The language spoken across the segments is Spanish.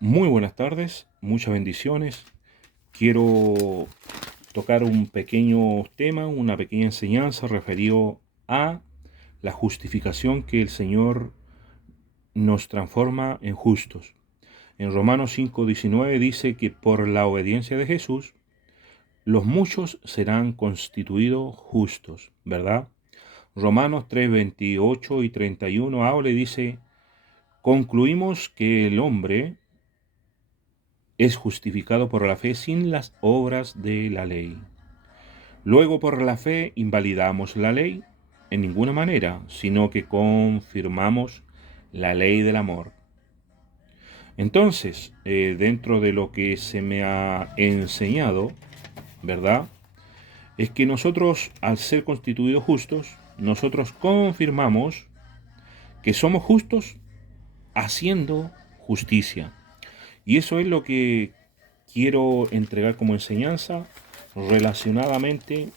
Muy buenas tardes, muchas bendiciones. Quiero tocar un pequeño tema, una pequeña enseñanza referido a la justificación que el Señor nos transforma en justos. En Romanos 5:19 dice que por la obediencia de Jesús, los muchos serán constituidos justos, ¿verdad? Romanos 3:28 y 31 habla y dice, concluimos que el hombre es justificado por la fe sin las obras de la ley. Luego por la fe invalidamos la ley en ninguna manera, sino que confirmamos la ley del amor. Entonces, dentro de lo que se me ha enseñado, ¿verdad? Es que nosotros, al ser constituidos justos, nosotros confirmamos que somos justos haciendo justicia. Y eso es lo que quiero entregar como enseñanza relacionadamente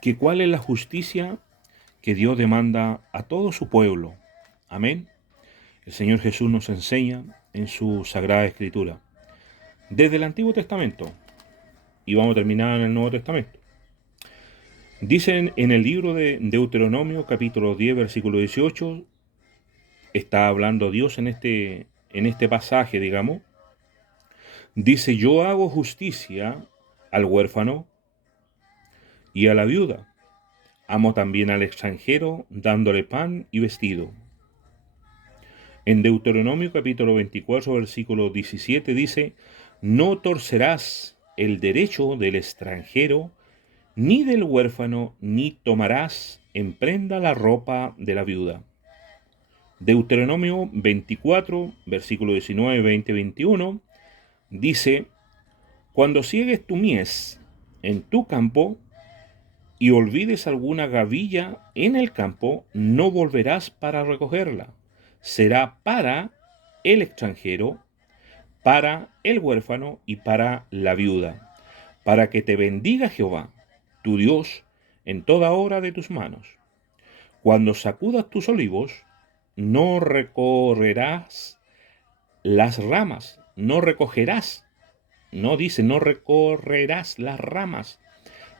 que cuál es la justicia que Dios demanda a todo su pueblo. Amén. El Señor Jesús nos enseña en su Sagrada Escritura. Desde el Antiguo Testamento, y vamos a terminar en el Nuevo Testamento. Dicen en el libro de Deuteronomio, capítulo 10, versículo 18, está hablando Dios en este pasaje, digamos. Dice, yo hago justicia al huérfano y a la viuda. Amo también al extranjero, dándole pan y vestido. En Deuteronomio capítulo 24, versículo 17 dice, no torcerás el derecho del extranjero, ni del huérfano, ni tomarás en prenda la ropa de la viuda. Deuteronomio 24, versículo 19, 20, 21, dice, cuando ciegues tu mies en tu campo, y olvides alguna gavilla en el campo, no volverás para recogerla. Será para el extranjero, para el huérfano y para la viuda, para que te bendiga Jehová, tu Dios, en toda hora de tus manos. Cuando sacudas tus olivos, no recorrerás las ramas, no recogerás, no dice, no recorrerás las ramas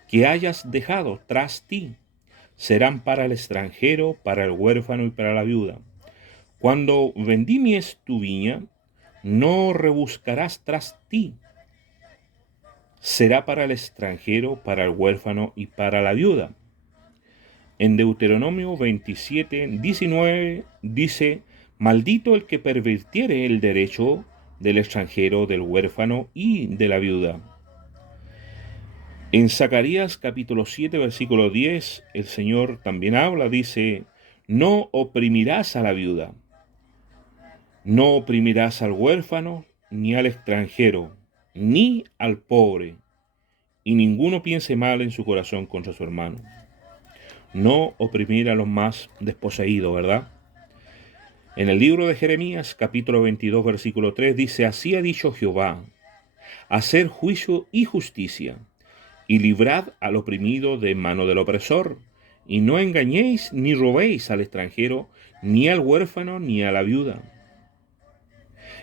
que hayas dejado tras ti, serán para el extranjero, para el huérfano y para la viuda. Cuando vendimies tu viña, no rebuscarás tras ti, será para el extranjero, para el huérfano y para la viuda. En Deuteronomio 27, 19 dice, maldito el que pervirtiere el derecho del extranjero, del huérfano y de la viuda. En Zacarías capítulo 7, versículo 10, el Señor también habla, dice, no oprimirás a la viuda, no oprimirás al huérfano, ni al extranjero, ni al pobre, y ninguno piense mal en su corazón contra su hermano. No oprimir a los más desposeídos, ¿verdad? En el libro de Jeremías capítulo 22, versículo 3 dice, así ha dicho Jehová, hacer juicio y justicia, y librad al oprimido de mano del opresor, y no engañéis ni robéis al extranjero, ni al huérfano, ni a la viuda.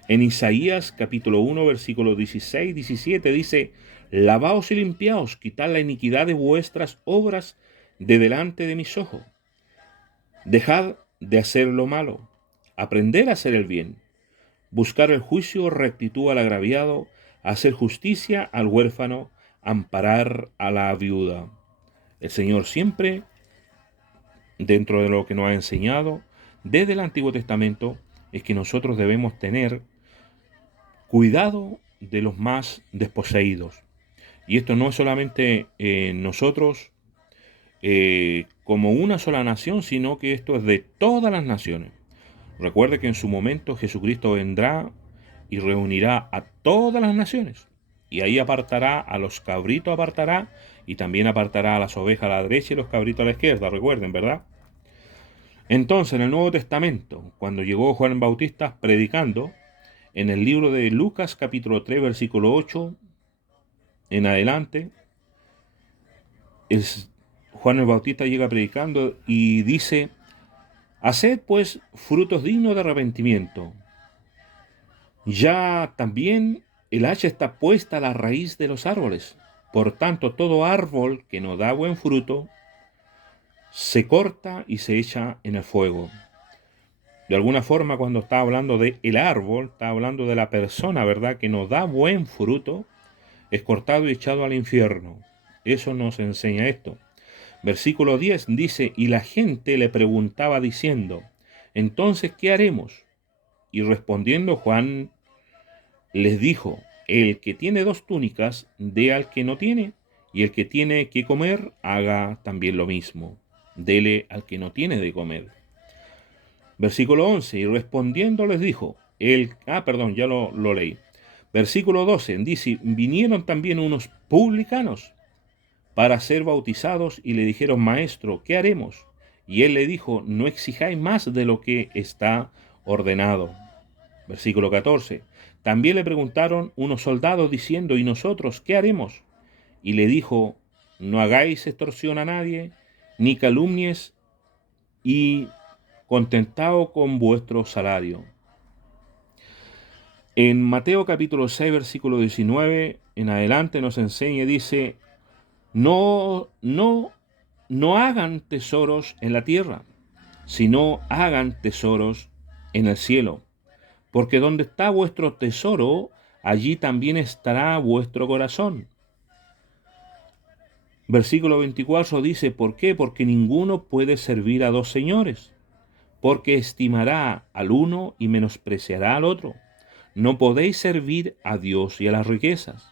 En Isaías capítulo 1, versículo 16, 17 dice, lavaos y limpiaos, quitad la iniquidad de vuestras obras de delante de mis ojos. Dejad de hacer lo malo, aprended a hacer el bien, buscar el juicio, rectitud al agraviado, hacer justicia al huérfano, amparar a la viuda. El Señor siempre, dentro de lo que nos ha enseñado desde el Antiguo Testamento, es que nosotros debemos tener cuidado de los más desposeídos. Y esto no es solamente nosotros como una sola nación, sino que esto es de todas las naciones. Recuerde que en su momento Jesucristo vendrá y reunirá a todas las naciones. Y ahí apartará a los cabritos, apartará, y también apartará a las ovejas a la derecha y los cabritos a la izquierda, recuerden, ¿verdad? Entonces, en el Nuevo Testamento, cuando llegó Juan Bautista predicando, en el libro de Lucas capítulo 3, versículo 8 en adelante, Juan el Bautista llega predicando y dice, Haced pues frutos dignos de arrepentimiento. Ya también el hacha está puesta a la raíz de los árboles. Por tanto, todo árbol que no da buen fruto se corta y se echa en el fuego. De alguna forma, cuando está hablando de el árbol, está hablando de la persona, ¿verdad?, que no da buen fruto, es cortado y echado al infierno. Eso nos enseña esto. Versículo 10 dice, y la gente le preguntaba diciendo, entonces, ¿qué haremos? Y respondiendo Juan les dijo, el que tiene 2 túnicas, dé al que no tiene, y el que tiene que comer, haga también lo mismo. Dele al que no tiene de comer. Versículo 11, y respondiendo les dijo, ya lo leí. Versículo 12, dice, vinieron también unos publicanos para ser bautizados y le dijeron, maestro, ¿qué haremos? Y él le dijo, no exijáis más de lo que está ordenado. Versículo 14, también le preguntaron unos soldados diciendo, ¿y nosotros qué haremos? Y le dijo, no hagáis extorsión a nadie, ni calumnies, y contentaos con vuestro salario. En Mateo capítulo 6, versículo 19 en adelante nos enseña, dice, no hagan tesoros en la tierra, sino hagan tesoros en el cielo, porque donde está vuestro tesoro, allí también estará vuestro corazón. Versículo 24 dice, ¿por qué? Porque ninguno puede servir a 2 señores, porque estimará al uno y menospreciará al otro. No podéis servir a Dios y a las riquezas.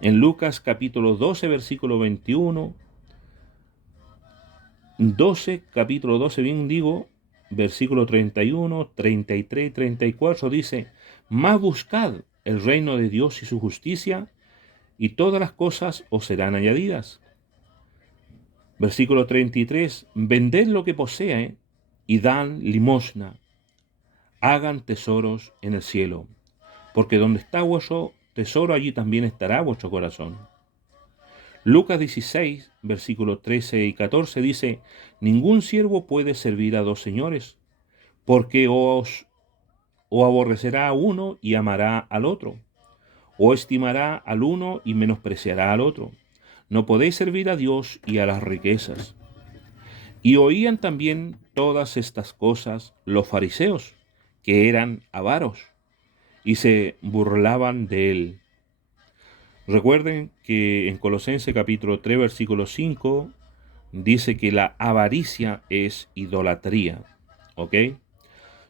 En Lucas capítulo 12, versículo 21, 12, capítulo 12, bien digo, versículo 31, 33 y 34 dice, más buscad el reino de Dios y su justicia, y todas las cosas os serán añadidas. Versículo 33, vended lo que posee y dan limosna, hagan tesoros en el cielo, porque donde está vuestro tesoro, allí también estará vuestro corazón. Lucas 16, versículos 13 y 14 dice, ningún siervo puede servir a 2 señores, porque o aborrecerá a uno y amará al otro, o estimará al uno y menospreciará al otro. No podéis servir a Dios y a las riquezas. Y oían también todas estas cosas los fariseos, que eran avaros, y se burlaban de él. Recuerden que en Colosenses capítulo 3, versículo 5, dice que la avaricia es idolatría. ¿Ok?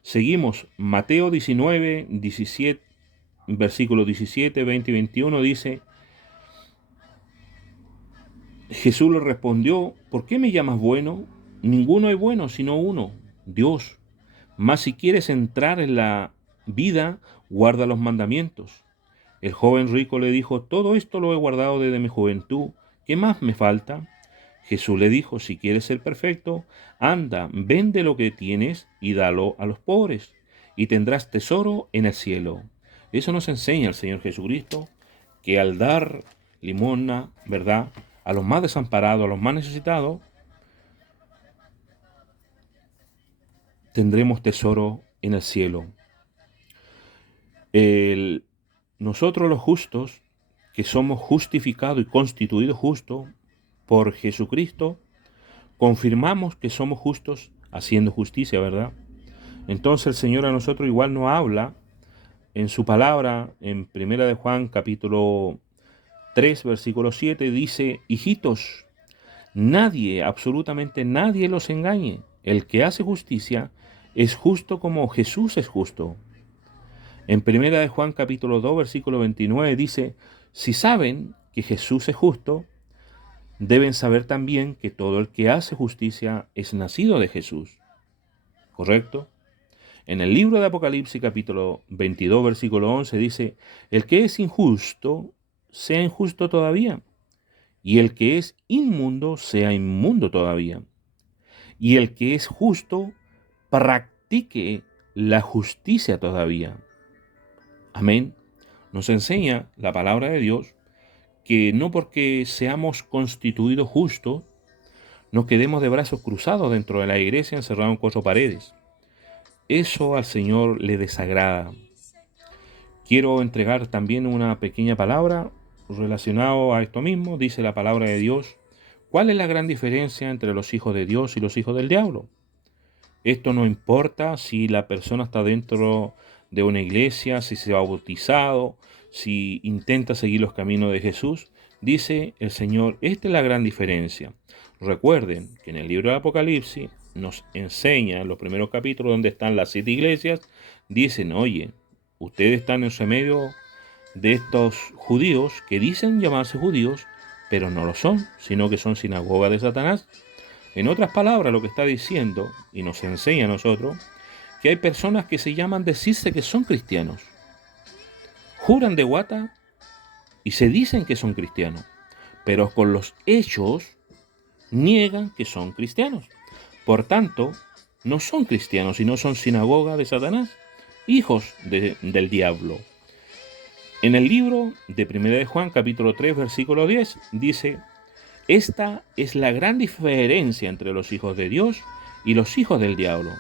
Seguimos, Mateo 19, 17, versículo 17, 20 y 21 dice, Jesús le respondió, ¿por qué me llamas bueno? Ninguno es bueno sino uno, Dios. Mas si quieres entrar en la vida, guarda los mandamientos. El joven rico le dijo, todo esto lo he guardado desde mi juventud, ¿qué más me falta? Jesús le dijo, si quieres ser perfecto, anda, vende lo que tienes y dalo a los pobres, y tendrás tesoro en el cielo. Eso nos enseña el Señor Jesucristo, que al dar limosna, ¿verdad?, a los más desamparados, a los más necesitados, tendremos tesoro en el cielo. Nosotros los justos, que somos justificados y constituidos justos por Jesucristo, confirmamos que somos justos haciendo justicia, ¿verdad? Entonces el Señor a nosotros igual nos habla en su palabra, en 1 de Juan capítulo 3, versículo 7, dice, hijitos, nadie, absolutamente nadie los engañe. El que hace justicia es justo como Jesús es justo. En 1 de Juan capítulo 2, versículo 29 dice, si saben que Jesús es justo, deben saber también que todo el que hace justicia es nacido de Jesús. ¿Correcto? En el libro de Apocalipsis capítulo 22, versículo 11 dice, el que es injusto, sea injusto todavía, y el que es inmundo, sea inmundo todavía, y el que es justo, practique la justicia todavía. Amén. Nos enseña la palabra de Dios que no porque seamos constituidos justos, nos quedemos de brazos cruzados dentro de la iglesia, encerrados en cuatro paredes. Eso al Señor le desagrada. Quiero entregar también una pequeña palabra relacionado a esto mismo. Dice la palabra de Dios: ¿cuál es la gran diferencia entre los hijos de Dios y los hijos del diablo? Esto no importa si la persona está dentro de una iglesia, si se ha bautizado, si intenta seguir los caminos de Jesús. Dice el Señor, esta es la gran diferencia. Recuerden que en el libro del Apocalipsis nos enseña en los primeros capítulos donde están las 7 iglesias, dicen, oye, ustedes están en medio de estos judíos que dicen llamarse judíos, pero no lo son, sino que son sinagoga de Satanás. En otras palabras, lo que está diciendo, y nos enseña a nosotros, que hay personas que se llaman decirse que son cristianos. Juran de guata y se dicen que son cristianos, pero con los hechos niegan que son cristianos. Por tanto, no son cristianos, sino son sinagoga de Satanás, hijos del diablo. En el libro de 1 de Juan, capítulo 3, versículo 10, dice: esta es la gran diferencia entre los hijos de Dios y los hijos del diablo.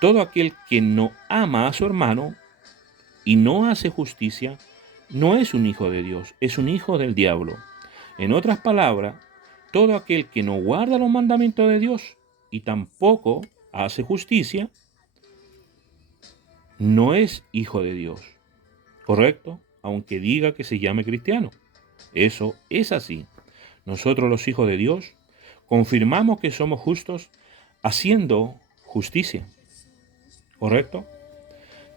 Todo aquel que no ama a su hermano y no hace justicia, no es un hijo de Dios, es un hijo del diablo. En otras palabras, todo aquel que no guarda los mandamientos de Dios y tampoco hace justicia, no es hijo de Dios. ¿Correcto? Aunque diga que se llame cristiano. Eso es así. Nosotros los hijos de Dios confirmamos que somos justos haciendo justicia. ¿Correcto?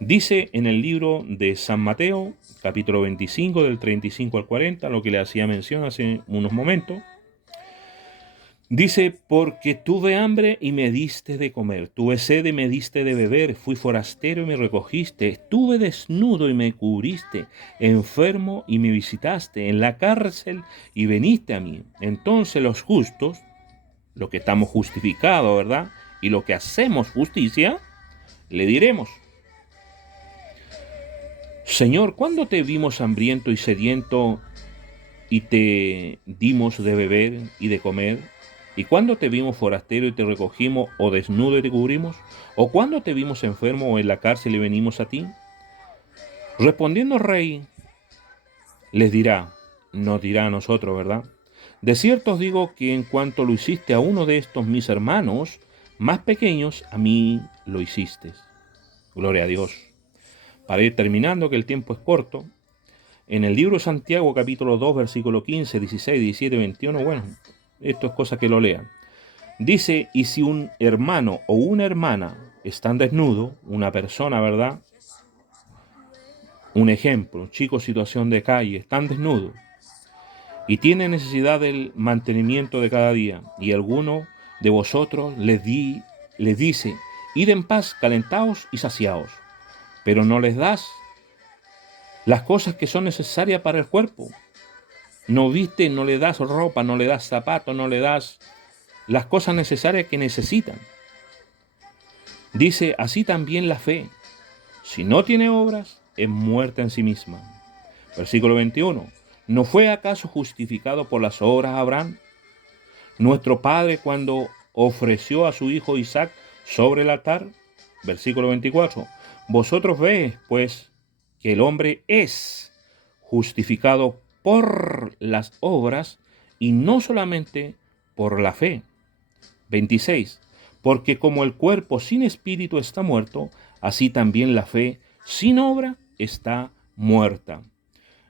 Dice en el libro de San Mateo, capítulo 25, del 35 al 40, lo que le hacía mención hace unos momentos. Dice, porque tuve hambre y me diste de comer, tuve sed y me diste de beber, fui forastero y me recogiste, estuve desnudo y me cubriste, enfermo y me visitaste, en la cárcel y veniste a mí. Entonces los justos, los que estamos justificados, ¿verdad? Y los que hacemos justicia, le diremos: Señor, ¿cuándo te vimos hambriento y sediento y te dimos de beber y de comer? ¿Y cuándo te vimos forastero y te recogimos, o desnudo y te cubrimos? ¿O cuándo te vimos enfermo o en la cárcel y venimos a ti? Respondiendo el rey, les dirá, nos dirá a nosotros, ¿verdad? De cierto os digo que en cuanto lo hiciste a uno de estos mis hermanos más pequeños, a mí lo hiciste. Gloria a Dios. Para ir terminando, que el tiempo es corto, en el libro de Santiago, capítulo 2, versículo 15, 16, 17, 21, bueno, esto es cosa que lo lean. Dice, y si un hermano o una hermana están desnudos, una persona, ¿verdad? Un ejemplo, un chico, situación de calle, están desnudos y tienen necesidad del mantenimiento de cada día, y alguno de vosotros les dice, id en paz, calentaos y saciaos, pero no les das las cosas que son necesarias para el cuerpo. No viste, no le das ropa, no le das zapatos, no le das las cosas necesarias que necesitan. Dice, así también la fe, si no tiene obras, es muerta en sí misma. Versículo 21. ¿No fue acaso justificado por las obras Abraham, nuestro padre, cuando ofreció a su hijo Isaac sobre el altar? Versículo 24. Vosotros veis, pues, que el hombre es justificado por las obras y no solamente por la fe. 26. Porque como el cuerpo sin espíritu está muerto, así también la fe sin obra está muerta.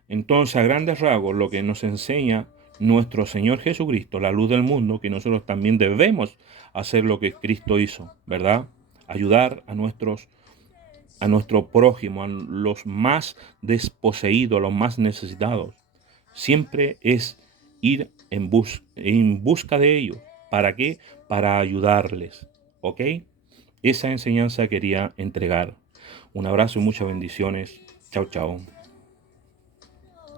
Entonces, a grandes rasgos, lo que nos enseña nuestro Señor Jesucristo, la luz del mundo, que nosotros también debemos hacer lo que Cristo hizo, ¿verdad? Ayudar a nuestro prójimo, a los más desposeídos, los más necesitados. Siempre es ir en busca de ellos. ¿Para qué? Para ayudarles. ¿Ok? Esa enseñanza quería entregar. Un abrazo y muchas bendiciones. Chao, chao.